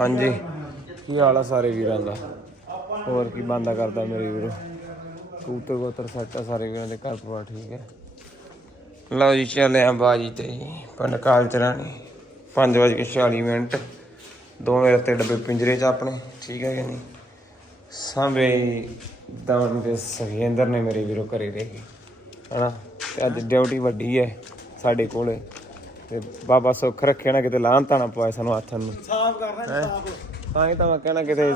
ਹਾਂਜੀ। ਕੀ ਹਾਲ ਆ ਸਾਰੇ ਵੀਰਾਂ ਦਾ? ਹੋਰ ਕੀ ਬੰਦਾ ਕਰਦਾ ਮੇਰੇ ਵੀਰੋ? ਕੂਤਰ ਕਬੂਤਰ ਸੱਟ ਸਾਰੇ ਵੀਰਾਂ ਦੇ ਘਰ ਪਰਿਵਾਰ ਠੀਕ ਹੈ? ਲਓ ਜੀ ਚੱਲੇ ਆ ਬਾਜੀ ਤੇ ਜੀ, ਪਿੰਡ ਕਾਲ ਚਰਾਣੀ 5:40 ਮਿੰਟ। ਦੋਵੇਂ ਰਸਤੇ ਡੱਬੇ ਪਿੰਜਰੇ 'ਚ ਆਪਣੇ ਠੀਕ ਹੈ ਕਿ ਨਹੀਂ? ਸਾਂਭੇ ਦਮਨ ਤੇ ਸਖਿੰਦਰ ਨੇ ਮੇਰੇ ਵੀਰੋ ਘਰੇ ਦੇ ਗਏ ਹਨਾ? ਤੇ ਅੱਜ ਡਿਊਟੀ ਵੱਡੀ ਹੈ ਸਾਡੇ ਕੋਲੇ। ਤੇ ਬਾਬਾ ਸੁੱਖ ਰੱਖਿਆ ਨਾ ਕਿਤੇ ਲਾਹਨ ਤਾਣਾ ਪਵਾਏ ਸਾਨੂੰ ਹੱਥਾਂ ਨੂੰ। ਸਾਫ਼ ਕਰਨਾ ਸਾਫ਼। ਤਾਂ ਹੀ ਤਾਂ ਮੈਂ ਕਹਿਣਾ ਕਿਤੇ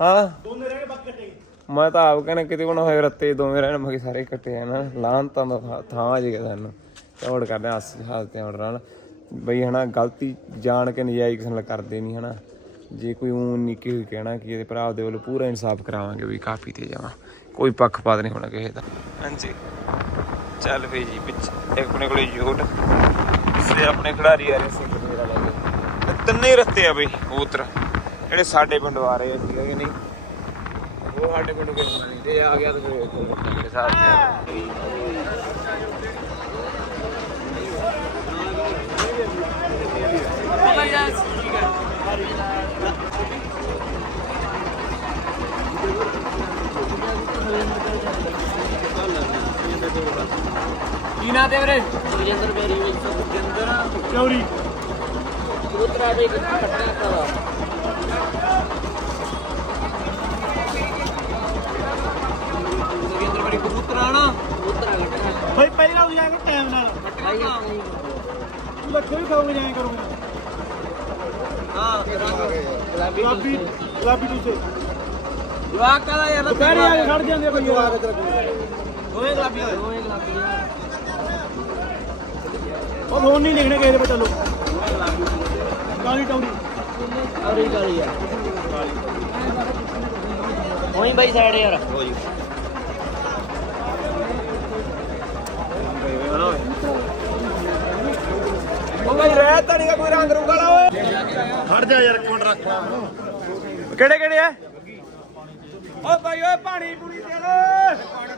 ਹਾਂ? ਦੋਨੇ ਰਹਿ ਗਏ ਬਾਕੀ ਕੱਟੇ ਮੈਂ ਤਾਂ ਆਪ ਕਹਿਣਾ ਕਿਤੇ ਬਣਾ ਹੋਏ ਰੱਤੇ ਦੋਵੇਂ ਰਹਿਣ ਮਗੇ ਸਾਰੇ ਇਕੱਠੇ ਆ ਨਾ। ਤਾਂ ਥਾਂ ਆ ਜੇਗਾ ਸਾਨੂੰ। ਚੌੜ ਕਰਦੇ ਆ ਹੱਸ ਹਾਲ ਤੇ ਆਉਣ ਨਾਲ ਬਈ ਹਨਾ ਗਲਤੀ ਜਾਣ ਕੇ ਨਜਾਇਜ਼ ਕਿਸੇ ਨਾਲ ਕਰਦੇ ਨਹੀਂ ਹਨਾ। ਜੇ ਕੋਈ ਉਹ ਨਿੱਕੀ ਹੋਈ ਕਹਿਣਾ ਕਿ ਇਹਦੇ ਭਰਾ ਦੇ ਵੱਲੋਂ ਪੂਰਾ ਇਨਸਾਫ ਕਰਾਵਾਂਗੇ ਵੀ ਕਾਪੀ ਤੇ ਜਾਵਾਂ। ਕੋਈ ਪੱਖਪਾਤ ਨਹੀਂ ਹੋਣਾ ਕਿਸੇ ਦਾ। ਹਾਂਜੀ। ਚੱਲ ਵੀ ਜੀ ਪਿੱਛੇ ਇੱਕ ਆਪਣੇ ਕੋਲੇ ਯੂਟ ਤੇ ਆਪਣੇ ਖਿਡਾਰੀ ਆ ਰਹੇ ਸੀ ਮੇਰਾ ਲੈ ਕੇ ਤਿੰਨੇ ਹੀ ਰਸਤੇ ਆ ਬਈ, ਕਬੂਤਰ। ਜਿਹੜੇ ਸਾਡੇ ਪਿੰਡ ਆ ਰਹੇ ਆ, ਠੀਕ ਹੈ ਕਿ ਨਹੀਂ? ਉਹ ਸਾਡੇ ਪਿੰਡ ਕਿਸੇ ਨਹੀਂ ਤੇ ਆ ਗਿਆ ਤੇ ਮੇਰੇ ਸਾਥ ਤੇ ਆ। ਕੀ ਨਾਂ ਤੇ ਵੀਰੇ? ਸੁਖਜਿੰਦਰ ਮੇਰੀ ਵਿੱਚ ਸੁਖਜਿੰਦਰ। ਚੌਰੀ। ਕਬੂਤਰਾ ਦੇ ਇੱਕ ਕੱਟਣਾ ਕਰਾ ਸੁਖਿੰਦਰ ਮੇਰੀ ਕਬੂਤਰਾਂ ਨਾ। ਕਬੂਤਰਾ ਕੱਟਣਾ ਭਾਈ ਪਹਿਲੀ ਨਾਲ ਜਾਏਗਾ ਟਾਈਮ ਨਾਲ। ਤੂੰ ਲੱਖੋਂ ਵੀ ਖਾਓਗੇ ਜਾਇਆ ਕਰੋਗੇ। ਹਾਂ ਗੁਲਾਬੀ ਗੁਲਾਬੀ ਗੁਲਾਬੀ ਦੂਸੇ ਜਵਾਕ ਕਹਦਾ ਯਾਰ ਦੁਪਹਿਰੇ ਆ ਕੇ ਖੜ ਜਾਂਦੇ ਕੋਈ ਜਵਾਕ। ਤੇਰਾ ਦੋਵੇਂ ਗੁਲਾਬੀ ਹੋਏ ਦੋਵੇਂ ਗੁਲਾਬੀਆਂ। ਉਹ ਫੋਨ ਨਹੀਂ ਲਿਖਣੇ ਕਿਸੇ ਦੇ ਪੇ ਚਲੋ ਕਾਲੀ ਟੌਰੀ ਔਰੀ ਗਾਲੀ ਆ। ਉਹੀ ਬਾਈ ਸਾਈਡ ਯਾਰ। ਉਹ ਭਾਈ ਰਹਿ ਤਾਂ ਨਹੀਂਗਾ ਕੋਈ ਰੰਗ ਰੂੰਗ ਵਾਲਾ ਓਏ। ਖੜ ਜਾ ਯਾਰ ਇੱਕ ਮਿੰਟ ਰੱਖ ਕਿਹੜੇ ਕਿਹੜੇ ਆ? ਓ ਭਾਈ ਓਏ ਪਾਣੀ ਪੂਰੀ ਦੇ ਦੇ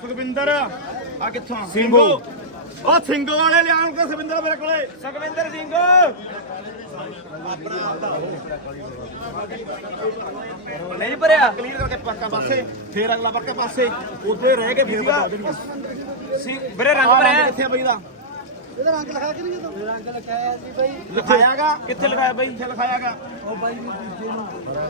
ਸੁਖਵਿੰਦਰ ਆ ਕਿੱਥੋਂ? ਸਿੰਘੋ ਓ ਸਿੰਘੋ ਵਾਲੇ ਲਿਆਉਣ ਕੇ ਸੁਖਵਿੰਦਰ ਮੇਰੇ ਕੋਲੇ। ਸੁਖਵਿੰਦਰ ਸਿੰਘ ਨਹੀਂ ਭਰਿਆ। ਕਲੀਅਰ ਕਰਕੇ ਪੱਕਾ ਪਾਸੇ। ਫੇਰ ਅਗਲਾ ਪੱਕਾ ਪਾਸੇ। ਉੱਥੇ ਰਹਿ ਕੇ ਫੇਰ ਵੀਰੇ ਰੰਗ ਭਰਿਆ। ਕਿੱਥੇ ਆ ਬਈ ਦਾ। ਇਹਦਾ ਰੰਗ ਲਿਖਾਇਆ ਕਿ ਨਹੀਂ ਰੰਗ ਲਿਖਾਇਆ ਸੀ ਬਈ। ਲਿਖਾਇਆਗਾ? ਕਿੱਥੇ ਲਿਖਾਇਆ ਬਈ? ਇੱਥੇ ਲਿਖਾਇਆਗਾ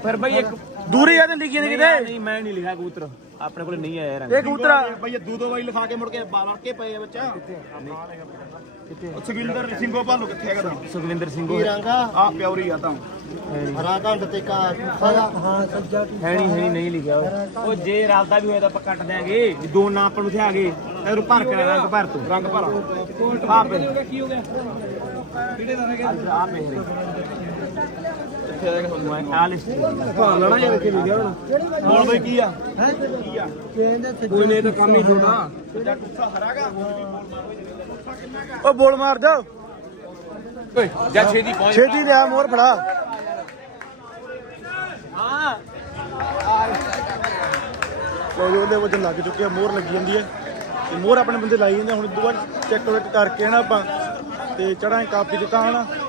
ਫਿਰ ਬਈ ਇੱਕ ਦੂਰੀ ਆ ਤੇ ਲਿਖੀ ਨੇ ਕਿਤੇ? ਨਹੀਂ ਮੈਂ ਨਹੀਂ ਲਿਖਿਆ ਕਬੂਤਰ। ਆਪਣੇ ਕੋਲ ਨਹੀਂ ਆਇਆ ਰੰਗ। ਇਹ ਕਬੂਤਰਾ ਬਈ ਇਹ ਦੋ ਦੋ ਵਾਰੀ ਲਿਖਾ ਕੇ ਮੁੜ ਕੇ ਬਾਹਰ ਕੇ ਪਏ ਆ ਬੱਚਾ। ਕਿੱਥੇ ਸੁਖਵਿੰਦਰ ਸਿੰਘੋ ਭਾਲੂ ਕਿੱਥੇ ਹੈਗਾ ਤਾਂ? ਸੁਖਵਿੰਦਰ ਸਿੰਘ ਆ? ਪਿਉਰੀ ਆ ਤਾਂ। ਹਰਾ ਘੰਟ ਤੇ ਕਾ ਹਾਂ ਸੱਜਾ ਹੈ ਨਹੀਂ ਹੈ ਨਹੀਂ ਨਹੀਂ ਲਿਖਿਆ ਉਹ। ਉਹ ਜੇ ਰਾਲਦਾ ਵੀ ਹੋਇਆ ਤਾਂ ਆਪਾਂ ਕੱਟ ਦਿਆਂਗੇ। ਦੋ ਨਾਂ ਆਪਾਂ ਨੂੰ ਇੱਥੇ ਆ ਗਏ ਇਹਨੂੰ ਭਰ ਕੇ ਰੰਗ ਭਰ ਤੂੰ। ਰੰਗ ਭਰਾ ਆ। ਪੇ। ਕੀ ਹੋ ਗਿਆ ਕਿਹੜੇ ਦਾ ਰਹਿ ਗਿਆ ਆ ਪੇ ਛੇਤੀ ਪਹੁੰਚ ਲਿਆ ਮੋਰ ਫੜਾ। ਹਾਂ। ਕੋਈ ਉਹਦੇ ਵਿੱਚ ਲੱਗ ਚੁੱਕਿਆ ਮੋਰ ਲੱਗੀ ਜਾਂਦੀ ਹੈ ਤੇ ਮੋਰ ਆਪਣੇ ਬੰਦੇ ਲਾਈ ਜਾਂਦੇ ਹੁਣ ਦੋ ਵਾਰ ਚੈੱਕ ਕਰਕੇ ਨਾ ਆਪਾਂ। ਤੇ ਚੜਾਂ ਕਾਪੀ ਦੁਕਾਨ।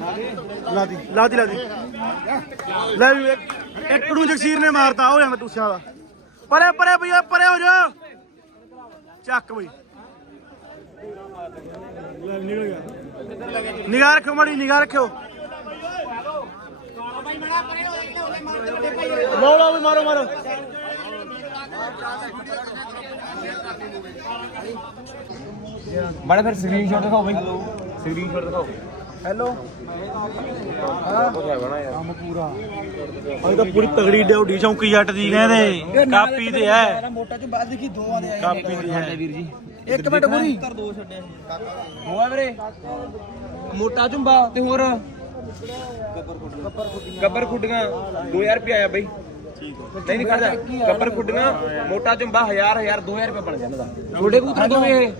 ਲਾਦੀ ਲਾਦੀ ਲਾਦੀ ਲੈ ਵੀ ਇੱਕ ਇੱਕ ਨੂੰ ਜਗਸੀਰ ਨੇ ਮਾਰਤਾ ਹੋ ਜਾਂਦਾ ਟੂਸਿਆਂ ਦਾ ਪਰੇ ਪਰੇ ਭਈਆ ਪਰੇ ਹੋ ਜਾ। ਚੱਕ ਬਈ। ਲੈ ਨਿਕਲ ਗਿਆ ਨਿਗਾਹ ਰੱਖੋ ਮਾੜੀ ਨਿਗਾਹ ਰੱਖਿਓ। ਲਓ ਲਓ ਵੀ ਮਾਰੋ ਮਾਰੋ। ਬੜਾ ਫਿਰ ਸਕਰੀਨਸ਼ਾਟ ਦਿਖਾਓ ਬਈ। ਸਕਰੀਨਸ਼ਾਟ ਦਿਖਾਓ। ਹੈਲੋ। ਅੱਜ ਤਾਂ ਪੂਰੀ ਤਗੜੀ ਡਿਊਟੀ ਚੌਂਕੀ ਜੱਟ ਦੀ ਕਹਿੰਦੇ। ਕਾਪੀ ਤੇ ਹੈ ਮੋਟਾ ਚ ਬਾਅਦ ਦੇਖੀ ਦੋ ਆਦੇ ਆ ਕਾਪੀ ਤੇ ਹੈ। ਵੀਰ ਜੀ। ਇੱਕ ਮਿੰਟ ਪੂਰੀ ਹੋਆ ਵੀਰੇ। ਮੋਟਾ ਝੁੰਬਾ ਤੇ ਹੋਰ। ਗੱਬਰ ਖੁੱਡੀਆਂ। 2000 ਰੁਪਏ ਆਇਆ ਬਈ। ਨਹੀਂ ਨਹੀਂ ਕਰਦਾ ਗੱਬਰ ਖੁੱਡੀਆਂ ਮੋਟਾ ਝੁੰਬਾ 1000 1000 2000 ਰੁਪਏ ਬਣ ਜਾਂਦਾ ਛੋਟੇ ਕਬੂਤਰ ਦੋਵੇਂ ਇਹ।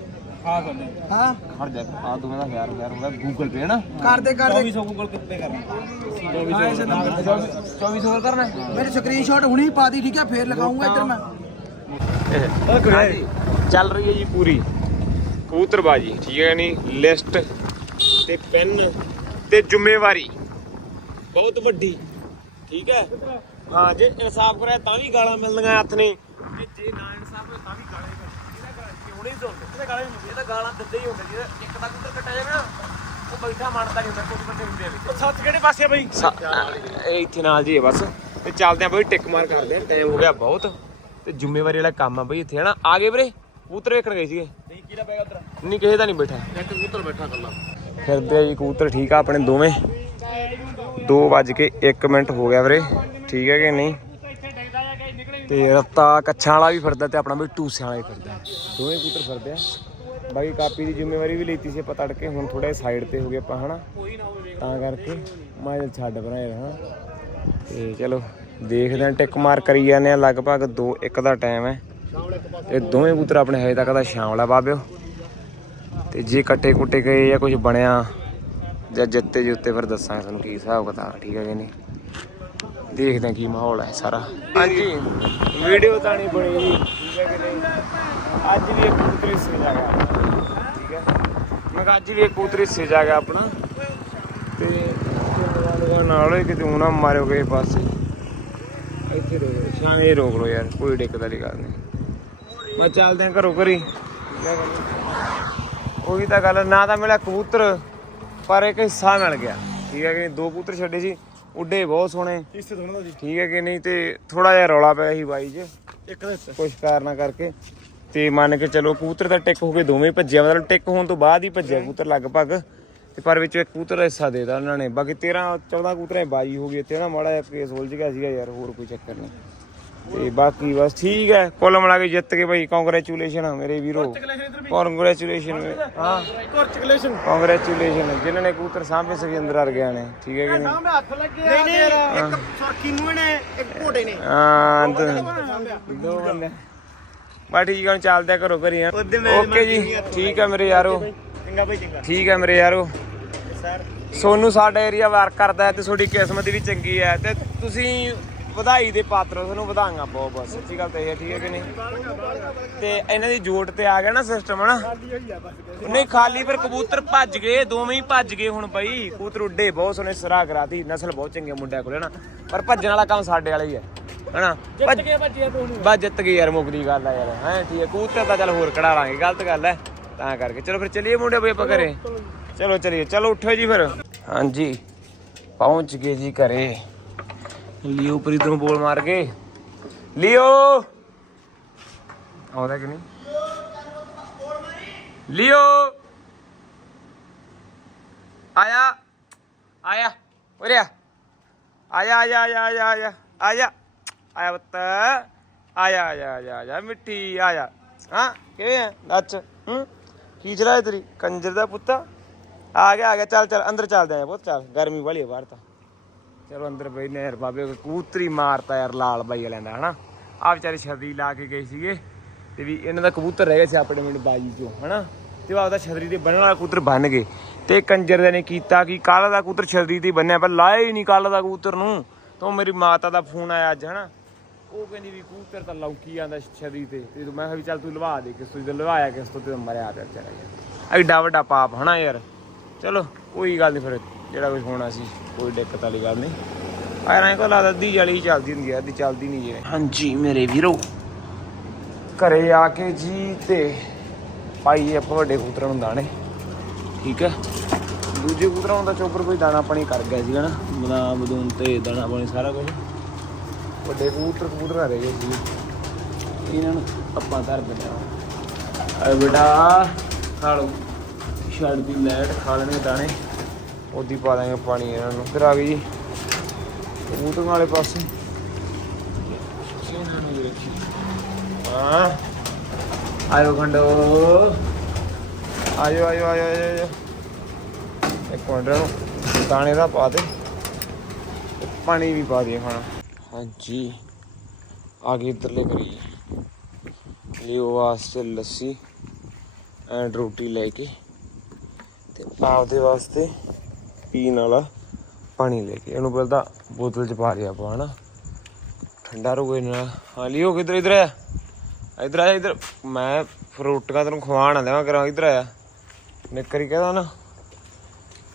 ਹਾਂ ਕਰਨੇ ਹਾਂ। ਖੜ ਜਾ ਆ ਦੋਵੇਂ ਦਾ 1000 1000 ਹੋਗਾ ਗੂਗਲ ਪੇ ਹੈ ਨਾ। ਕਰਦੇ ਕਰਦੇ। 2400 ਗੂਗਲ ਪੇ ਕਰਨਾ। 2400 ਹੋਰ ਕਰਨਾ। ਹੈ? ਮੇਰੇ ਸਕਰੀਨਸ਼ਾਟ ਹੁਣੀ ਪਾ ਦੀ ਠੀਕ ਹੈ? ਫੇਰ ਲਗਾਉਂਗਾ ਇੱਧਰ ਮੈਂ। ਹਾਂਜੀ। ਚੱਲ ਰਹੀ ਹੈ ਜੀ ਪੂਰੀ। ਕਬੂਤਰਬਾਜੀ ਠੀਕ ਹੈ ਨਹੀਂ? ਲਿਸਟ ਤੇ ਪੈਨ ਤੇ ਜ਼ਿੰਮੇਵਾਰੀ। ਬਹੁਤ ਵੱਡੀ। ਠੀਕ ਹੈ? ਹਾਂ ਜੇ ਇਨਸਾਫ ਕਰਾਇਆ ਤਾਂ ਵੀ ਗਾਲਾਂ ਮਿਲਦੀਆਂ ਹੱਥ ਨੇ। ਤੇ ਜੇ ਨਾ ਇਨਸਾਫ ਹੋਇਆ ਤਾਂ ਵੀ ਗਾਲਾਂ ਹੀ ਮਿਲਦੀਆਂ ਇਹਦਾ ਗਾਲਾਂ ਹੁਣੇ ਹੀ ਸੁਣ ਇਹਦਾ ਗਾਲਾਂ ਹੀ ਹੁੰਦੀਆਂ। ਇਹ ਤਾਂ ਗਾਲਾਂ ਦਿੰਦੇ ਹੀ ਹੁੰਦੇ ਜੇ ਇੱਕ ਦਾ ਕਬੂਤਰ ਕੱਟਿਆ ਜਾਵੇ ਨਾ ਉਹ ਬੈਠਾ ਮੰਨਦਾ ਨਹੀਂ ਹੁੰਦਾ ਕੁਝ ਬੰਦੇ ਹੁੰਦੇ ਆ ਵਿੱਚ। ਸੱਤ ਕਿਹੜੇ ਪਾਸੇ ਆ ਬਈ? ਇਹ ਇੱਥੇ ਨਾਲ ਜੀ ਹੈ ਬਸ। ਤੇ ਚੱਲਦੇ ਆ ਬਈ ਟਿਕ ਮਾਰ ਕਰਦੇ ਆ। ਟਾਈਮ ਹੋ ਗਿਆ ਬਹੁਤ। ਤੇ ਜ਼ਿੰਮੇਵਾਰੀ ਵਾਲਾ ਕੰਮ ਆ ਬਈ ਇੱਥੇ ਹਨਾ? ਆ ਗਏ ਵੀਰੇ। ਕਬੂਤਰ ਵੇਖਣ ਗਏ ਸੀਗੇ। ਨਹੀਂ ਕਿਹਦਾ ਪੈਗਾ ਉਧਰ? ਨਹੀਂ ਕਿਸੇ ਦਾ ਨਹੀਂ ਬੈਠਾ। ਇੱਕ ਕਬੂਤਰ ਬੈਠਾ ਕੱਲਾ ਫਿਰਦੇ ਆ ਜੀ ਕਬੂਤਰ ਠੀਕ ਆ ਆਪਣੇ ਦੋਵੇਂ। 2 ਵੱਜ ਕੇ 1 ਮਿੰਟ ਹੋ ਗਿਆ ਵੀਰੇ। ਠੀਕ ਹੈ ਕਿ ਨਹੀਂ? ਤੇ ਰੱਤਾ ਕੱਛਾਂ ਵਾਲਾ ਵੀ ਫਿਰਦਾ ਤੇ ਆਪਣਾ ਵੀ ਟੂਸਿਆਂ ਵਾਲਾ ਵੀ ਫਿਰਦਾ। ਦੋਵੇਂ ਕਬੂਤਰ ਫਿਰਦੇ ਆ। ਬਾਕੀ ਕਾਪੀ ਦੀ ਜ਼ਿੰਮੇਵਾਰੀ ਵੀ ਲਈਤੀ ਸੀ ਆਪਾਂ ਤੜਕੇ, ਹੁਣ ਥੋੜੇ ਸਾਈਡ ਤੇ ਹੋ ਗਏ ਆਪਾਂ, ਹਨਾ? ਤਾਂ ਕਰਕੇ ਮੈਂ ਛੱਡ ਪਰਾਂ ਯਾਰ ਹਨਾ ਤੇ ਚਲੋ, ਦੇਖਦੇ ਆ ਟਿਕ ਮਾਰ ਕਰੀ ਜਾਂਦੇ ਆ ਲਗਭਗ 2 1 ਦਾ ਟਾਈਮ ਹੈ। ਤੇ ਦੋਵੇਂ ਕੂਤਰ ਆਪਣੇ ਹਜੇ ਤੱਕ ਦਾ ਸ਼ਾਮਲਾ ਬਾਬਿਓ ਤੇ ਜੇ ਕੱਟੇ ਕੁੱਟੇ ਗਏ ਜਾਂ ਕੁਝ ਬਣਿਆ ਜਾਂ ਜਿੱਤੇ ਜੁੱਤੇ, ਫਿਰ ਦੱਸਾਂਗੇ ਤੁਹਾਨੂੰ ਕੀ ਹਿਸਾਬ ਕਿਤਾਬ, ਠੀਕ ਹੈ ਕਿ ਨਹੀਂ? ਦੇਖਦੇ ਕੀ ਮਾਹੌਲ ਹੈ ਸਾਰਾ। ਹਾਂਜੀ, ਵੀਡੀਓ ਤਾਂ ਨਹੀਂ ਬਣੀ ਜੀ, ਠੀਕ ਹੈ ਕਿ ਨਹੀਂ? ਅੱਜ ਵੀ ਇੱਕ ਕਬੂਤਰ ਹਿੱਸੇ ਗਿਆ ਠੀਕ ਹੈ? ਮੈਂ ਕਿਹਾ ਅੱਜ ਵੀ ਇੱਕ ਕਬੂਤਰ ਹਿੱਸੇ ਜਾ ਗਿਆ ਆਪਣਾ। ਤੇ ਨਾਲ ਹੀ ਕਿਤੇ ਊਂ ਮਾਰਿਓ ਗਏ ਪਾਸੇ। ਇੱਥੇ ਰੋਕ ਲਓ ਇਹ ਰੋਕ ਲਓ ਯਾਰ, ਕੋਈ ਦਿੱਕਤ ਵਾਲੀ ਗੱਲ ਨਹੀਂ। ਮੈਂ ਚੱਲਦੇ ਹਾਂ ਘਰੋਂ ਘਰੀ। ਉਹੀ ਤਾਂ ਗੱਲ ਨਾ ਤਾਂ ਮਿਲਿਆ ਕਬੂਤਰ, ਪਰ ਇੱਕ ਹਿੱਸਾ ਮਿਲ ਗਿਆ। ਠੀਕ ਹੈ ਕਿ ਦੋ ਕਬੂਤਰ ਛੱਡੇ ਸੀ। ਉੱਡੇ ਬਹੁਤ ਸੋਹਣੇ। ਇਸੇ ਦੋਨਾਂ ਦਾ ਜੀ। ਠੀਕ ਹੈ ਕਿ ਨਹੀਂ? ਤੇ ਥੋੜਾ ਜਿਹਾ ਰੌਲਾ ਪਿਆ ਸੀ ਬਾਈ 'ਚ ਇੱਕ ਦਾ ਹਿੱਸਾ ਕੁਛ ਕਾਰਨਾਂ ਕਰਕੇ। ਤੇ ਮੰਨ ਕੇ ਚਲੋ ਕਬੂਤਰ ਤਾਂ ਟਿਕ ਹੋ ਕੇ ਦੋਵੇਂ ਭੱਜਿਆ। ਮਤਲਬ ਟਿਕ ਹੋਣ ਤੋਂ ਬਾਅਦ ਹੀ ਭੱਜਿਆ ਕਬੂਤਰ ਲਗਭਗ। ਤੇ ਪਰ ਵਿੱਚ ਇੱਕ ਕਬੂਤਰ ਦਾ ਹਿੱਸਾ ਦੇਦਾ ਉਹਨਾਂ ਨੇ। ਬਾਕੀ 13 14 ਕਬੂਤਰਾਂ ਦੀ ਬਾਜੀ ਹੋ ਗਈ। ਤੇ ਨਾ ਮਾੜਾ ਜਿਹਾ ਕੇਸ ਉਲਝ ਗਿਆ ਸੀਗਾ ਯਾਰ ਹੋਰ ਕੋਈ ਚੱਕਰ ਨਹੀਂ। ਤੇ ਬਾਕੀ ਬਸ ਠੀਕ ਹੈ। ਕੁੱਲ ਮਿਲਾ ਕੇ ਜਿੱਤ ਕੇ ਭਾਈ ਕੰਗ੍ਰੈਚੁਲੇਸ਼ਨ ਮੇਰੇ ਵੀਰੋ। ਕੰਗ੍ਰੈਚੁਲੇਸ਼ਨ ਹਾਂ। ਕੋਰਚੁਲੇਸ਼ਨ ਕੰਗ੍ਰੈਚੁਲੇਸ਼ਨ ਜਿਨ੍ਹਾਂ ਨੇ ਕਬੂਤਰ ਸਾਹਮਣੇ ਸਕਿੰਦਰ ਵਰਗਿਆਂ ਨੇ। ਠੀਕ ਹੈ ਕਿ ਨਹੀਂ? ਹੱਥ ਨਹੀਂ ਨਹੀਂ ਇੱਕ ਸੁਰਖੀ ਮੂੰਹ ਨੇ ਇੱਕ ਘੋੜੇ ਨੇ। ਹਾਂ ਦੋ- ਦੋ ਬੰਦੇ। ਬਾ ਠੀਕ ਹੈ ਹੁਣ ਘਰੋਂ ਘਰੀ ਆ। ਓਕੇ ਜੀ। ਠੀਕ ਹੈ ਮੇਰੇ ਯਾਰੋ। ਚੰਗਾ ਬਈ ਚੰਗਾ ਠੀਕ ਹੈ ਮੇਰੇ ਯਾਰੋ। ਸਰ। ਸੋਨੂੰ ਸਾਡਾ ਏਰੀਆ ਵਾਰ ਕਰਦਾ ਹੈ ਤੇ ਤੁਹਾਡੀ ਕਿਸਮਤ ਵੀ ਚੰਗੀ ਹੈ ਤੇ ਤੁਸੀਂ ਵਧਾਈ ਦੇ ਪਾਤਰ ਹੋ ਤੁਹਾਨੂੰ ਵਧਾਈਆਂ ਬਹੁਤ ਬਹੁਤ ਸੱਚੀ ਗੱਲ ਤਾਂ ਇਹ ਹੈ ਠੀਕ ਹੈ ਕਿ ਨਹੀਂ? ਤੇ ਇਹਨਾਂ ਦੀ ਜੋੜ ਤੇ ਆ ਗਿਆ ਨਾ ਸਿਸਟਮ ਹਨਾ? ਨਹੀਂ ਖਾਲੀ ਪਰ ਕਬੂਤਰ ਭੱਜ ਗਏ ਦੋਵੇਂ ਹੀ ਭੱਜ ਗਏ ਹੁਣ ਬਈ। ਕਬੂਤਰ ਉੱਡੇ ਬਹੁਤ ਸੋਹਣੇ ਸਰਾ ਕਰਾਤੀ ਨਸਲ ਬਹੁਤ ਚੰਗੇ ਮੁੰਡਿਆਂ ਕੋਲੇ ਨਾ ਪਰ ਭੱਜਣ ਵਾਲਾ ਕੰਮ ਸਾਡੇ ਵਾਲਾ ਹੀ ਹੈ ਹਨਾ? ਜਿੱਤ ਕੇ ਭੱਜਿਆ ਤੂੰ ਬਸ ਜਿੱਤ ਗਏ ਯਾਰ ਮੁੱਕਦੀ ਗੱਲ ਆ ਯਾਰ ਹੈ ਠੀਕ ਹੈ। ਕਬੂਤਰ ਤਾਂ ਚੱਲ ਹੋਰ ਕਢਾ ਲਾਂਗੇ ਗਲਤ ਗੱਲ ਹੈ। ਤਾਂ ਕਰਕੇ। ਚਲੋ ਫਿਰ ਚੱਲੀਏ ਮੁੰਡੇ ਬਈ ਆਪਾਂ ਘਰੇ। ਚਲੋ ਚਲੀਏ। ਚਲੋ ਉੱਠੋ ਜੀ ਫਿਰ। ਹਾਂਜੀ ਪਹੁੰਚ ਗਏ ਜੀ ਘਰੇ। ਲਿਓ ਪਰੀ ਤੋਂ ਬੋਲ ਮਾਰ ਕੇ। ਲਿਓ! ਆਉਂਦਾ ਕਿ ਨਹੀਂ? ਲਿਓ! ਆਇਆ। ਆਇਆ। ਉਰੇ ਆ। ਆਇਆ ਆਇਆ ਆਇਆ ਆਇਆ ਆਇਆ। ਆਇਆ। ਆਇਆ ਬੱਤ ਆਇਆ ਆਇਆ ਆਇਆ ਆਇਆ। ਮਿੱਟੀ ਆਇਆ। ਹਾਂ, ਕਿਵੇਂ ਆ? ਦੱਸ ਹੂੰ? ਕੀ ਚਲਾਏ ਤੇਰੀ? ਕੰਜਰ ਦਾ ਪੁੱਤਾ? ਆ ਗਿਆ ਆ ਗਿਆ। ਚੱਲ ਚੱਲ। ਅੰਦਰ ਚੱਲਦੇ ਆ ਬਹੁਤ ਚੱਲ। ਗਰਮੀ ਵਾਲੀ ਹੈ ਬਾਹਰ ਤਾਂ। ਚਲੋ ਅੰਦਰ ਬੈਠਨੇ ਯਾਰ ਬਾਬੇ ਕੋਈ ਕਬੂਤਰੀ ਮਾਰਤਾ ਯਾਰ ਲਾਲ ਬਾਈ ਵਾਲਿਆਂ ਦਾ, ਹਨਾ? ਆ ਵਿਚਾਰੇ ਛਤਰੀ ਲਾ ਕੇ ਗਏ ਸੀਗੇ ਤੇ ਵੀ ਇਹਨਾਂ ਦਾ ਕਬੂਤਰ ਰਹਿ ਗਿਆ ਸੀ ਆਪਣੇ ਮਿੰਟ ਬਾਜੀ ਚੋਂ, ਹਨਾ? ਤੇ ਉਹ ਆਪਦਾ ਛਤਰੀ ਤੇ ਬੰਨਣ ਵਾਲਾ ਕਬੂਤਰ ਬੰਨ ਗਏ। ਤੇ ਕੰਜਰ ਦੇ ਨੇ ਕੀਤਾ ਕਿ ਕੱਲ ਦਾ ਕਬੂਤਰ ਛਤਰੀ ਤੇ ਬੰਨਿਆ, ਪਰ ਲਾਇਆ ਹੀ ਨਹੀਂ ਕੱਲ ਦਾ ਕਬੂਤਰ ਨੂੰ। ਤਾਂ ਮੇਰੀ ਮਾਤਾ ਦਾ ਫੋਨ ਆਇਆ ਅੱਜ, ਹਨਾ? ਉਹ ਕਹਿੰਦੀ ਵੀ ਕਬੂਤਰ ਤਾਂ ਲੌਕੀ ਆਂਦਾ ਛਤਰੀ ਤੇ। ਤੇ ਮੈਂ ਕਿਹਾ ਵੀ ਚੱਲ ਤੂੰ ਲਵਾ ਦੇ ਕਿਸ ਤੋਂ, ਜਦੋਂ ਲਵਾਇਆ ਕਿਸ ਤੋਂ, ਤੇ ਮਰਿਆ ਪਿਆ ਵਿਚਾਰਾ ਯਾਰ। ਐਡਾ ਵੱਡਾ ਪਾਪ, ਹਨਾ ਯਾਰ? ਚਲੋ, ਕੋਈ ਗੱਲ ਨਹੀਂ ਫਿਰ। ਜਿਹੜਾ ਕੁਝ ਹੋਣਾ ਸੀ ਕੋਈ ਦਿੱਕਤ ਵਾਲੀ ਗੱਲ ਨਹੀਂ। ਆਇਆ ਨਾ ਕੋ ਲੱਗਦਾ ਅੱਧੀ ਜਾਲੀ ਹੀ ਚੱਲਦੀ ਹੁੰਦੀ ਆ ਅੱਧੀ ਚੱਲਦੀ ਨਹੀਂ ਜਿਵੇਂ। ਹਾਂਜੀ ਮੇਰੇ ਵੀਰੋ। ਘਰੇ ਆ ਕੇ ਜੀ ਤੇ ਪਾਈ ਆਪਾਂ ਵੱਡੇ ਕਬੂਤਰਾਂ ਨੂੰ ਦਾਣੇ। ਠੀਕ ਹੈ ਦੂਜੇ ਕਬੂਤਰਾਂ ਨੂੰ ਤਾਂ ਚੋਪਰ ਕੋਈ ਦਾਣਾ ਪਾਣੀ ਕਰ ਗਿਆ ਸੀਗਾ ਨਾ। ਬਦਾਮ ਬਦੂਮ ਤੇ ਦਾਣਾ ਪਾਣੀ ਸਾਰਾ ਕੁਝ ਵੱਡੇ ਕਬੂਤਰ ਆ ਰਹੇ ਸੀ ਇਹਨਾਂ ਨੂੰ ਆਪਾਂ ਧਰ ਦਿੰਦੇ ਆ ਆਏ ਬੇਟਾ ਖਾ ਲਓ। ਛੱਡ ਦੀ ਲੈਟ ਖਾ ਲੈਣੇ ਦਾਣੇ। ਉਹਦੀ ਪਾ ਦਾਂਗੇ ਪਾਣੀ ਇਹਨਾਂ ਨੂੰ। ਫਿਰ ਆ ਗਈ ਜੀ। ਕਬੂਤਰਾਂ ਵਾਲੇ ਪਾਸੇ। ਇਹਨਾਂ ਨੂੰ ਰੱਖੀ ਹਾਂ। ਆਇਓ ਖੰਡੋ। ਆਇਓ ਆਇਓ ਆਇਓ ਆਇਓ ਇੱਕ ਮਿੰਟ ਨੂੰ ਦਾਣੇ ਦਾ ਪਾ ਦੇ। ਪਾਣੀ ਵੀ ਪਾ ਦੇ ਹੁਣ। ਹਾਂਜੀ। ਆ ਗਏ ਇੱਧਰਲੇ ਕਰੀਏ ਲਿਓ ਵਾਸਤੇ ਲੱਸੀ ਐਂਡ ਰੋਟੀ ਲੈ ਕੇ। ਤੇ ਆਪਦੇ ਵਾਸਤੇ ਪੀਣ ਵਾਲਾ ਪਾਣੀ ਲੈ ਕੇ। ਇਹਨੂੰ ਪਹਿਲਾਂ ਤਾਂ ਬੋਤਲ ਚ ਪਾ ਲਿਆ ਆਪਾਂ, ਹਨਾ। ਠੰਡਾ ਰਹੂਗਾ ਇਹਨਾਂ ਨਾਲ। ਹਾਂ, ਲਿਓ ਕਿੱਧਰ, ਇੱਧਰ ਆ। ਇਧਰ ਆ ਇਧਰ। ਮੈਂ ਫਰੂਟਾਂ ਤੈਨੂੰ ਖਵਾਣ ਆ ਦੇਵਾਂ ਕਰਾਂ ਇੱਧਰ ਆ ਨਿੱਕਰ ਹੀ ਕਹਦਾ ਨਾ।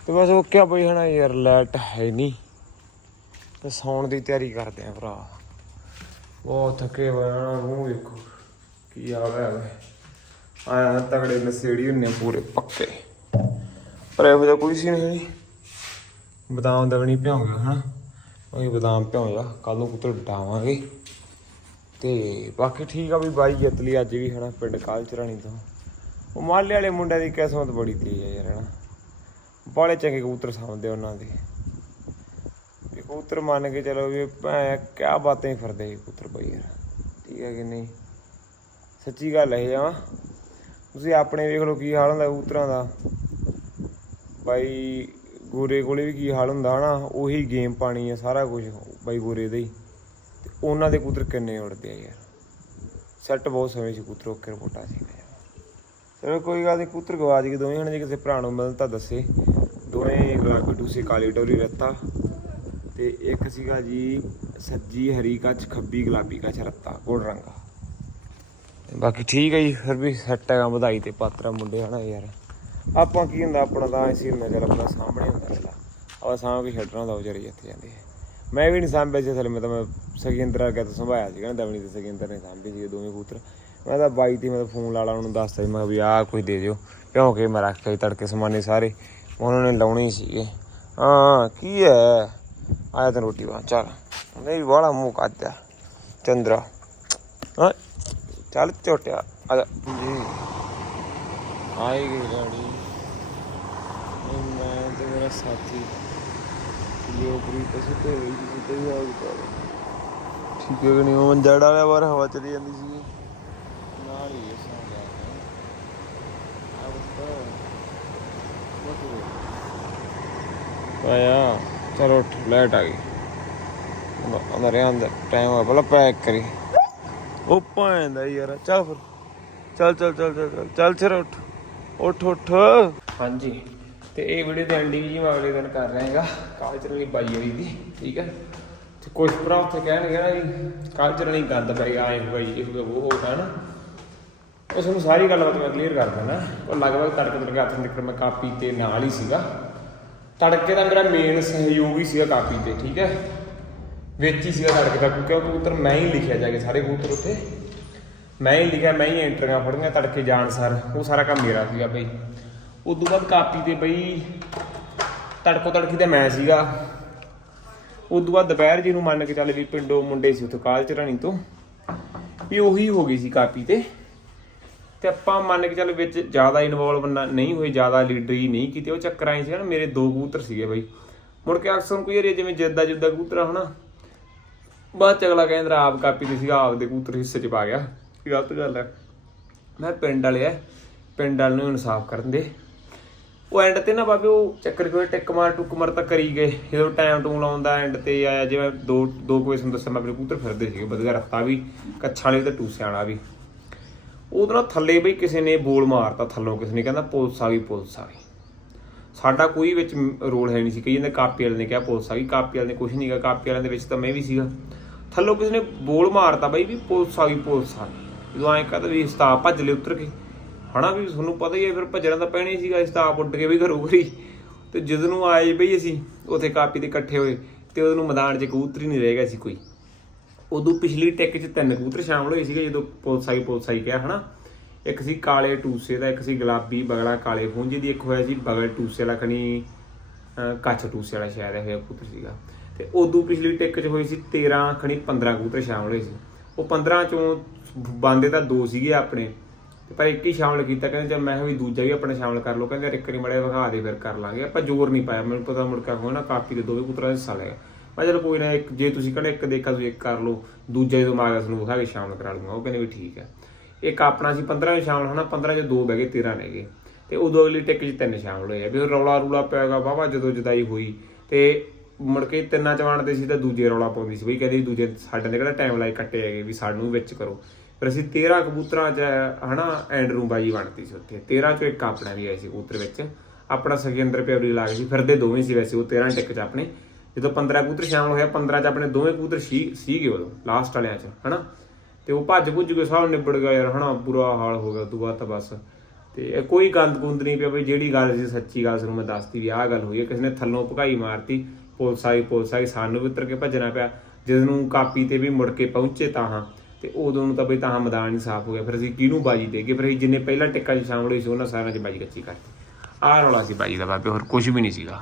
ਤੇ ਬਸ ਉਹ ਕਿਆ ਬਈ, ਹਨਾ, ਯਾਰ ਲੈਟ ਹੈ ਨਹੀਂ ਤੇ ਸੌਣ ਦੀ ਤਿਆਰੀ ਕਰਦੇ ਆ ਭਰਾ। ਬਹੁਤ ਥੱਕੇ ਹੋਏ ਮੂੰਹ ਵੇਖੋ ਕੀ ਆ ਗਿਆ ਵੇ ਆਇਆ ਤਗੜੇ ਨਸੇੜੀ ਹੁੰਨੇ ਪੂਰੇ ਪੱਕੇ। ਪਰ ਇਹੋ ਜਿਹਾ ਕੋਈ ਸੀ ਨਹੀਂ ਬਦਾਮ ਦਾ ਵੀ ਨਹੀਂ ਭਿਉਂਗਾ ਹਾਂ। ਉਹ ਬਦਾਮ ਭਿਉਂਗਾ ਕੱਲ ਨੂੰ ਪੁੱਤਰ ਡਾਵਾਂਗੇ ਤੇ ਬਾਕੀ ਠੀਕ ਆ ਵੀ ਬਾਈ ਜਿੱਤ ਲਈ ਅੱਜ ਵੀ ਹਨਾ ਪਿੰਡ ਕਾਲ ਚਰਾਣੀ ਤੋਂ। ਉਹ ਮਾਲੇ ਵਾਲੇ ਮੁੰਡਿਆਂ ਦੀ ਕਿਸਮਤ ਬੜੀ ਤੇਜ਼ ਹੈ ਯਾਰ, ਹਨਾ। ਬਾਲੇ ਚੰਗੇ ਕਬੂਤਰ ਸਾਂਭਦੇ ਉਹਨਾਂ ਦੇ। ਵੀ ਕਬੂਤਰ ਮੰਨ ਕੇ ਚਲੋ ਵੀ ਭੈ ਕਿਆ ਬਾਤਾਂ ਹੀ ਫਿਰਦੇ ਸੀ ਕਬੂਤਰ ਬਾਈ ਯਾਰ। ਠੀਕ ਹੈ ਕਿ ਨਹੀਂ? ਸੱਚੀ ਗੱਲ ਹੈ ਆ। ਤੁਸੀਂ ਆਪਣੇ ਵੇਖ ਲਓ ਕੀ ਹਾਲ ਹੁੰਦਾ ਕਬੂਤਰਾਂ ਦਾ। ਬਾਈ ਗੋਰੇ ਕੋਲੇ ਵੀ ਕੀ ਹਾਲ ਹੁੰਦਾ ਹਨਾ, ਉਹੀ ਗੇਮ ਪਾਣੀ ਆ ਸਾਰਾ ਕੁਝ ਬਾਈ ਗੋਰੇ ਦਾ ਹੀ। ਤੇ ਉਹਨਾਂ ਦੇ ਕਬੂਤਰ ਕਿੰਨੇ ਉੜਦੇ ਆ ਯਾਰ। ਸੈੱਟ ਬਹੁਤ ਸਮੇਂ ਸੀ ਕਬੂਤਰ ਓਕੇ ਰਿਪੋਰਟਾਂ ਸੀ ਯਾਰ ਚਲੋ ਕੋਈ ਗੱਲ ਨਹੀਂ ਕਬੂਤਰ ਗਵਾਚ ਗਏ ਦੋਵੇਂ ਹਣ ਜੇ ਕਿਸੇ ਭਰਾ ਨੂੰ ਮਿਲਣ ਤਾਂ ਦੱਸੇ। ਦੋਵੇਂ ਗੁਲਾਬੀ ਟੂਸੇ ਕਾਲੀ ਡੋਰੀ, ਰੱਤਾ। ਤੇ ਇੱਕ ਸੀਗਾ ਜੀ ਸੱਜੀ ਹਰੀ ਕੱਚ, ਖੱਬੀ ਗੁਲਾਬੀ ਕੱਚ, ਰੱਤਾ, ਗੋਲ ਰੰਗਾ। ਤੇ ਬਾਕੀ ਠੀਕ ਹੈ ਜੀ, ਫਿਰ ਵੀ ਸੈੱਟ ਹੈਗਾ ਵਧਾਈ ਤੇ ਪਾਤਰਾ ਮੁੰਡੇ ਹਨਾ ਯਾਰ। ਆਪਾਂ ਕੀ ਹੁੰਦਾ, ਆਪਣਾ ਤਾਂ ਐਸੀ ਹੁੰਦਾ ਚੱਲ ਆਪਣਾ ਸਾਹਮਣੇ ਹੁੰਦਾ ਚੱਲ ਆਪਾਂ ਸਾਂਭ ਕੇ ਛੱਡਣਾ ਹੁੰਦਾ ਵਿਚਾਰੇ ਜਿੱਥੇ ਜਾਂਦੇ ਮੈਂ ਵੀ ਨਹੀਂ ਸਾਂਭਿਆ ਸੀ ਅਸਲ, ਮੈਂ ਤਾਂ ਮੈਂ ਸਗਿੰਦਰ ਅੱਗੇ ਤੋਂ ਸੰਭਾਇਆ ਸੀਗਾ ਨਾ ਦਵਣੀ ਤੇ ਸਗਿੰਦਰ ਨੇ ਸਾਂਭੇ ਸੀ ਦੋਵੇਂ ਕੂਤਰ ਮੈਂ ਤਾਂ ਬਾਈ ਤੇ ਮੈਂ ਫੋਨ ਲਾ ਲਾ, ਉਹਨੂੰ ਦੱਸਦਾ ਸੀ, ਮੈਂ ਕਿਹਾ ਵੀ ਆਹ ਕੁਝ ਦੇ ਦਿਓ। ਕਿਉਂ ਕਿਉਂਕਿ ਮੈਂ ਰੱਖ ਕੇ ਤੜਕੇ ਸਮਾਨੇ ਸਾਰੇ, ਉਹਨਾਂ ਨੇ ਲਾਉਣੇ ਹੀ ਸੀਗੇ। ਹਾਂ, ਕੀ ਹੈ ਆਇਆ ਤਾਂ ਰੋਟੀ ਬਣਾ ਚੱਲ। ਨਹੀਂ, ਵਾਲਾ ਮੂੰਹ ਕੱਢਿਆ ਚੰਦਰਾ। ਹਾਂ, ਚੱਲ ਝੋਟਿਆ ਆ ਜੀ। ਆਈ ਗਈ ਗਾੜੀ। ਤੇ ਮੇਰਾ ਸਾਥੀ। ਲਿਓ ਪੂਰੀ ਪਸੇ ਤੇ ਹੋਈ ਸੀ ਤੇ ਵੀ ਆਉ ਠੀਕ ਹੈ ਕਿ ਨਹੀਂ? ਉਹ ਜੜ ਵਾਲਿਆ ਬਾਰ ਹਵਾ ਚਲੀ ਜਾਂਦੀ ਸੀ। ਨਾਲ ਹੀ ਇਹ ਸੌਂ ਗਿਆ ਆ ਬਸ ਆਇਆ। ਚਲੋ ਉੱਠ ਲਾਈਟ ਆ ਗਈ। ਅੰਦਰ ਅੰਦਰ। ਟਾਈਮ ਹੋਇਆ ਪਹਿਲਾਂ ਪੈਕ ਕਰੀ। ਉਹ ਭਾਂਦਾ ਯਾਰ। ਚੱਲ ਫਿਰ। ਚੱਲ ਚੱਲ ਚੱਲ ਚੱਲ ਚੱਲ ਚੱਲ ਸਿਰ ਉੱਠ। ਉੱਠ ਉੱਠ। ਹਾਂਜੀ। ਤੇ ਇਹ ਵੀਡੀਓ ਤੇ ਐਂਡਿੰਗ ਜੀ ਮੈਂ ਅਗਲੇ ਦਿਨ ਕਰ ਰਿਹਾ ਹੈਗਾ ਕਲਚਰ ਲਈ ਬਾਈ ਹੋਈ ਦੀ ਠੀਕ ਹੈ ਤੇ ਕੁਝ ਭਰਾ ਉੱਥੇ ਕਹਿਣਗੇ ਨਾ ਜੀ ਕਲਚਰ ਲਈ ਗੰਦ ਪੈ ਗਿਆ ਆਏ ਹੋਈ ਇਹ ਹੋਊਗਾ, ਉਹ ਹੋਗਾ ਨਾ ਉਸ ਨੂੰ ਸਾਰੀ ਗੱਲਬਾਤ ਮੈਂ ਕਲੀਅਰ ਕਰ ਦਿੰਦਾ। ਉਹ ਲਗਭਗ ਤੜਕੇ ਤੜਕੇ ਹੱਥ ਨਿਕਲ ਮੈਂ ਕਾਪੀ ਤੇ ਨਾਲ ਹੀ ਸੀਗਾ। ਤੜਕੇ ਦਾ ਮੇਰਾ ਮੇਨ ਸਹਿਯੋਗੀ ਸੀਗਾ ਕਾਪੀ ਤੇ ਠੀਕ ਹੈ ਵਿੱਚ ਹੀ ਸੀਗਾ ਤੜਕੇ ਦਾ ਕਿਉਂਕਿ ਉਹ ਕਬੂਤਰ ਮੈਂ ਹੀ ਲਿਖਿਆ ਜਾ ਕੇ ਸਾਰੇ ਕਬੂਤਰ ਉੱਥੇ ਮੈਂ ਹੀ ਲਿਖਿਆ ਮੈਂ ਹੀ ਐਂਟਰੀਆਂ ਫੜੀਆਂ ਤੜਕੇ ਜਾਣ ਸਰ। ਉਹ ਸਾਰਾ ਕੰਮ ਮੇਰਾ ਸੀਗਾ ਬਈ। ਉਦੋਂ ਬਾਅਦ ਕਾਪੀ ਤੇ ਬਈ ਤੜਕੋ ਤੜਕੀ ਤੇ ਮੈਂ ਸੀਗਾ। ਉਦੋਂ ਬਾਅਦ ਦੁਪਹਿਰ ਜੀ ਨੂੰ ਮੰਨ ਕੇ ਚੱਲ ਵੀ ਪਿੰਡੋਂ ਮੁੰਡੇ ਸੀ ਉੱਥੇ ਕਾਲ ਚਰਾਣੀ ਤੋਂ, ਵੀ ਉਹੀ ਹੋ ਗਈ ਸੀ ਕਾਪੀ ਤੇ। ਤੇ ਆਪਾਂ ਮੰਨ ਕੇ ਚੱਲ ਵਿੱਚ ਜ਼ਿਆਦਾ ਇਨਵੋਲਵ ਨਹੀਂ ਹੋਏ, ਜ਼ਿਆਦਾ ਲੀਡਰੀ ਨਹੀਂ ਕੀਤੀ, ਉਹ ਚੱਕਰਾਂ ਹੀ ਸੀ ਨਾ, ਮੇਰੇ ਦੋ ਕਬੂਤਰ ਸੀਗੇ ਬਈ। ਮੁੜ ਕੇ ਅਕਸਰ ਕੋਈ ਏਰੀਆ ਜਿਵੇਂ ਜਿੱਦਾਂ ਜਿੱਦਾਂ ਕਬੂਤਰ ਆ, ਹਨਾ। ਬਾਅਦ ਚ ਅਗਲਾ ਕਹਿੰਦਾ ਆਪ ਕਾਪੀ ਤੇ ਸੀਗਾ, ਆਪ ਦੇ ਕਬੂਤਰ ਹਿੱਸੇ 'ਚ ਪਾ ਗਿਆ। ਗਲਤ ਗੱਲ ਹੈ ਮੈਂ ਪਿੰਡ ਵਾਲੇ ਆ, ਪਿੰਡ ਵਾਲ ਨੂੰ ਇਨਸਾਫ ਕਰਨ ਦੇ। ਉਹ ਐਂਡ ਤੇ ਨਾ ਬਾਬੇ ਉਹ ਚੱਕਰ ਕੋਈ ਟਿੱਕ ਮਾਰ ਟੁੱਕ ਮਾਰ ਤਾਂ ਕਰੀ ਗਏ। ਜਦੋਂ ਟਾਈਮ ਟੂਮ ਲਾਉਂਦਾ ਐਂਡ ਤੇ ਆਇਆ, ਜਿਵੇਂ ਦੋ ਦੋ ਕੋਈ ਤੁਹਾਨੂੰ ਦੱਸਿਆ ਮੈਂ ਆਪਣੇ ਕਬੂਤਰ ਫਿਰਦੇ ਸੀਗੇ, ਵਧੀਆ ਰੱਤਾ ਵੀ, ਕੱਛਾਂ ਵਾਲੇ ਤੇ ਟੂਸਿਆਂ ਵਾਲਾ ਵੀ। ਉਹਦੇ ਨਾਲ ਥੱਲੇ ਬਈ ਕਿਸੇ ਨੇ ਬੋਲ ਮਾਰਤਾ ਥੱਲੋਂ ਕਿਸੇ ਨੇ, ਕਹਿੰਦਾ ਪੁਲਿਸ ਆ ਗਈ, ਪੁਲਿਸ ਆ ਗਈ। ਸਾਡਾ ਕੋਈ ਵਿੱਚ ਰੋਲ ਹੈ ਨਹੀਂ ਸੀ, ਕਈ ਜਾਂਦੇ ਕਾਪੀ ਵਾਲੇ ਨੇ ਕਿਹਾ ਪੁਲਿਸ ਆ ਗਈ, ਕਾਪੀ ਵਾਲੇ ਨੇ ਕੁਝ ਨਹੀਂ ਕਿਹਾ, ਕਾਪੀ ਵਾਲਿਆਂ ਦੇ ਵਿੱਚ ਤਾਂ ਮੈਂ ਵੀ ਸੀਗਾ। ਥੱਲੋਂ ਕਿਸੇ ਨੇ ਬੋਲ ਮਾਰਤਾ ਬਈ ਵੀ ਪੁਲਿਸ ਆ ਗਈ, ਪੁਲਿਸ ਆ ਗਈ। ਜਦੋਂ ਐਂ ਕਹਦਾ ਵੀ ਸਟਾਫ ਭੱਜ ਲੈ ਉਤਰ ਕੇ ਹਨਾ ਵੀ ਤੁਹਾਨੂੰ ਪਤਾ ਹੀ ਹੈ, ਫਿਰ ਭੱਜਣਾ ਤਾਂ ਪੈਣਾ ਹੀ ਸੀਗਾ ਇਸ ਸਟਾਫ ਉੱਡ ਕੇ ਵੀ ਘਰੋਂ ਘਰੀ ਤੇ ਜਦੋਂ ਨੂੰ ਆਏ ਬਈ ਅਸੀਂ, ਉੱਥੇ ਕਾਪੀ ਤੇ ਇਕੱਠੇ ਹੋਏ, ਤੇ ਉਹਨੂੰ ਮੈਦਾਨ 'ਚ ਕਬੂਤਰ ਹੀ ਨਹੀਂ ਰਹਿ ਗਿਆ ਸੀ ਕੋਈ। ਉਦੋਂ ਪਿਛਲੀ ਟਿਕ 'ਚ ਤਿੰਨ ਕਬੂਤਰ ਸ਼ਾਮਲ ਹੋਏ ਸੀਗੇ, ਜਦੋਂ ਪੁਲਿਸ ਆਈ ਪੁਲਿਸ ਆਈ ਕਿਹਾ, ਹਨਾ। ਇੱਕ ਸੀ ਕਾਲੇ ਟੂਸੇ ਦਾ, ਇੱਕ ਸੀ ਗੁਲਾਬੀ, ਬਗਲਾ ਕਾਲੇ ਫੂੰਜੇ ਦੀ ਇੱਕ ਹੋਇਆ ਸੀ ਬਗਲ ਟੂਸੇ ਵਾਲਾ ਖਣੀ ਅਹ ਕੱਚ ਟੂਸੇ ਵਾਲਾ ਸ਼ਾਇਦ ਇਹ ਕਬੂਤਰ ਸੀਗਾ। ਤੇ ਉਦੋਂ ਪਿਛਲੀ ਟਿਕ 'ਚ ਹੋਈ ਸੀ 13 ਖਣੀ 15 ਕਬੂਤਰ ਸ਼ਾਮਲ ਹੋਏ ਸੀ। ਉਹ 15 ਚੋਂ ਬਾਂਦੇ ਤਾਂ ਦੋ ਸੀਗੇ ਆਪਣੇ। ਪਰ ਇੱਕ ਹੀ ਸ਼ਾਮਲ ਕੀਤਾ, ਕਹਿੰਦੇ ਜੇ ਮੈਂ ਕਿਹਾ ਵੀ ਦੂਜਾ ਵੀ ਆਪਣਾ ਸ਼ਾਮਲ ਕਰ ਲਓ, ਕਹਿੰਦੇ ਇੱਕ ਵਾਰੀ ਮੜੇ ਵਿਖਾ ਦੇ ਫਿਰ ਕਰ ਲਾਂਗੇ। ਆਪਾਂ ਜ਼ੋਰ ਨਹੀਂ ਪਾਇਆ, ਮੈਨੂੰ ਪਤਾ ਮੁੜਕਾ ਹੋਣਾ ਕਾਪੀ ਦੇ ਦੋਵੇਂ ਪੁੱਤਰਾਂ ਦਾ ਹਿੱਸਾ ਲਿਆ ਮੈਂ ਚਲ ਕੋਈ ਨਾ, ਇੱਕ ਜੇ ਤੁਸੀਂ ਕਹਿੰਦੇ ਇੱਕ ਦੇਖਾ, ਤੁਸੀਂ ਇੱਕ ਕਰ ਲਓ, ਦੂਜਾ ਜਦੋਂ ਮਾਗਾ ਤੁਹਾਨੂੰ ਵਿਖਾ ਕੇ ਸ਼ਾਮਲ ਕਰਾ ਲੂੰਗਾ। ਉਹ ਕਹਿੰਦੇ ਵੀ ਠੀਕ ਹੈ। ਇੱਕ ਆਪਣਾ ਸੀ 15 ਵਿੱਚ ਸ਼ਾਮਲ ਹੋਣਾ 15 ਚ ਦੋ ਬਹਿ ਗਏ 13 ਰਹਿ ਗਏ। ਤੇ ਉਦੋਂ ਅਗਲੀ ਟਿਕ 'ਚ ਤਿੰਨ ਸ਼ਾਮਲ ਹੋਏ ਆ, ਵੀ ਉਹ ਰੌਲਾ ਰੂਲਾ ਪਿਆਗਾ ਵਾਵਾ ਜਦੋਂ ਜਦਾਈ ਹੋਈ। ਤੇ ਮੁੜ ਕੇ ਤਿੰਨਾਂ ਚ ਵੰਡਦੇ ਸੀ ਤਾਂ ਦੂਜੇ ਰੌਲਾ ਪਾਉਂਦੀ ਸੀ, ਬਈ ਕਹਿੰਦੇ ਦੂਜੇ ਸਾਡੇ ਨੇ ਕਿਹੜਾ ਟਾਈਮ ਲਾਈ ਕੱਟੇ ਹੈਗੇ ਵੀ ਸਾਨੂੰ ਵੀ ਵਿੱਚ ਕਰੋ। ਫਿਰ ਅਸੀਂ 13 ਕਬੂਤਰਾਂ ਚ, ਹਨਾ ਐਂਡਰੂ ਬਾਜ਼ੀ ਵੰਡਤੀ ਸੀ ਉੱਥੇ। 13 ਚੋਂ ਇੱਕ ਆਪਣਾ ਵੀ ਆਇਆ ਸੀ ਕਬੂਤਰ ਵਿੱਚ। ਆਪਣਾ ਸਖਿੰਦਰ ਪਿਆਰੀ ਲਾ ਕੇ ਸੀ, ਫਿਰਦੇ ਦੋਵੇਂ ਸੀ ਵੈਸੇ ਉਹ 13 ਟਿਕ ਚ ਆਪਣੇ। ਜਦੋਂ 15 ਕਬੂਤਰ ਸ਼ਾਮਲ ਹੋਇਆ 15 ਚ ਆਪਣੇ ਦੋਵੇਂ ਕਬੂਤਰ ਸੀ, ਸੀਗੇ ਉਦੋਂ ਲਾਸਟ ਵਾਲਿਆਂ ਚ, ਹਨਾ। ਤੇ ਉਹ ਭੱਜ ਭੁੱਜ ਕੇ ਸਾਹ ਨਿਬੜ ਗਿਆ, ਯਾਰ, ਹਨਾ, ਬੁਰਾ ਹਾਲ ਹੋ ਗਿਆ, ਉਦੋਂ ਬਾਅਦ ਤਾਂ ਬਸ। ਤੇ ਇਹ ਕੋਈ ਗੰਦ ਗੁੰਦ ਨਹੀਂ ਪਿਆ ਵੀ ਜਿਹੜੀ ਗੱਲ ਸੀ ਸੱਚੀ ਗੱਲ ਸਾਨੂੰ ਮੈਂ ਦੱਸਤੀ ਵੀ ਆਹ ਗੱਲ ਹੋਈ ਹੈ, ਕਿਸੇ ਨੇ ਥੱਲੋਂ ਭਗਾਈ ਮਾਰਤੀ, ਪੁਲਿਸ ਆਈ ਪੁਲਿਸ ਆਈ, ਸਾਨੂੰ ਵੀ ਉਤਰ ਕੇ ਭੱਜਣਾ ਪਿਆ। ਜਿਸ ਨੂੰ ਕਾਪੀ ਤੇ ਵੀ ਮੁੜ ਕੇ ਪਹੁੰਚੇ ਤਾਂ ਹਾਂ ਤੇ ਉਦੋਂ ਨੂੰ ਤਾਂ ਬਈ ਤਾਂ ਮੈਦਾਨ ਹੀ ਸਾਫ਼ ਹੋ ਗਿਆ। ਫਿਰ ਅਸੀਂ ਕਿਹਨੂੰ ਬਾਜੀ ਦੇ ਗਏ ਫਿਰ ਅਸੀਂ ਜਿੰਨੇ ਪਹਿਲਾਂ ਟਿੱਕਾ 'ਚ ਸ਼ਾਮਲ ਹੋਏ ਸੀ, ਉਹਨਾਂ ਸਾਰਿਆਂ 'ਚ ਬਾਜੀ ਕੱਚੀ ਕਰਤੀ। ਆਹ ਰੌਲਾ ਸੀ ਬਾਜੀ ਦਾ ਬਾਬੇ, ਹੋਰ ਕੁਝ ਵੀ ਨਹੀਂ ਸੀਗਾ।